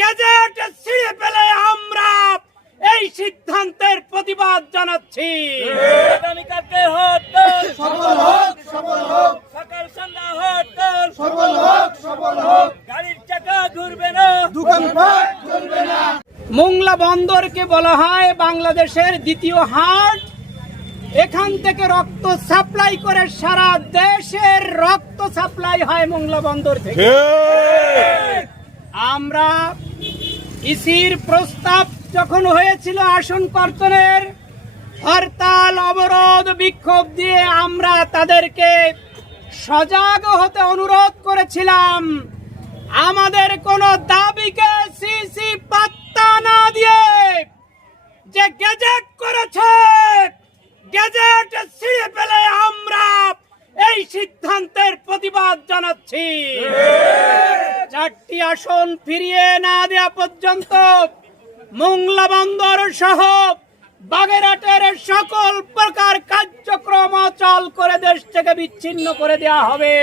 Gazette ছিঁড়ে ফেলে আমরা এই সিদ্ধান্তের প্রতিবাদ জানাচ্ছি। আগামীকালকে হরতাল সফল হোক, সফল হোক, সকাল সন্ধ্যা হরতাল সফল হোক, সফল হোক। গাড়ির চাকা ঘুরবে না, দোকানপাট চলবে না। মোংলা বন্দরকে বলা হয় বাংলাদেশের দ্বিতীয় হার্ট। এখান থেকে রক্ত সাপ্লাই করে সারা দেশের রক্ত সাপ্লাই হয় মোংলা বন্দর থেকে। আমরা ইসির প্রস্তাব যখন হয়েছিল আসন কর্তনের, হরতাল অবরোধ বিক্ষোভ দিয়ে আমরা তাদেরকে সজাগ হতে অনুরোধ করেছিলাম। আমাদের কোন দাবিকে সিসি পাত্তা না দিয়ে যে গেজেট করেছে, গেজেট ছিঁড়ে ফেলে আমরা এই সিদ্ধান্তের প্রতিবাদ জানাচ্ছি। 4টি আসন ফিরিয়ে না দেওয়া পর্যন্ত মোংলা বন্দর সহ বাগেরহাটের সকল প্রকার কার্যক্রম অচল করে দেশ থেকে বিচ্ছিন্ন করে দেওয়া হবে।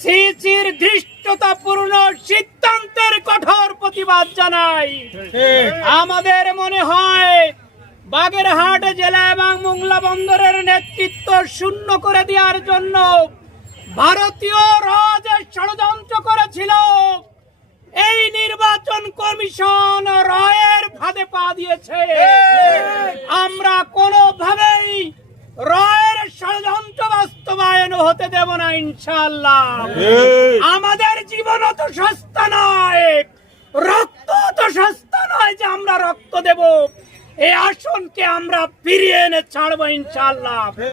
সিসির ধৃষ্টতাপূর্ণ সিদ্ধান্তের কঠোর প্রতিবাদ জানাই। আমাদের মনে হয় বাগেরহাট জেলা এবং মোংলা বন্দরের নেতৃত্ব শূন্য করে দেওয়ার জন্য ভারতীয় রাজ ষড়যন্ত্র করেছিল। এই নির্বাচন কমিশন রয়ের ফাঁদে পা দিয়েছে। আমরা কোনোভাবেই রয়ের ষড়যন্ত্র বাস্তবায়ন হতে দেব না ইনশাআল্লাহ। আমাদের জীবন তো সস্তা নয়, রক্ত তো সস্তা নয় যে আমরা রক্ত দেব। এই আসনকে আমরা ফিরিয়ে এনে ছাড়বো ইনশাআল্লাহ।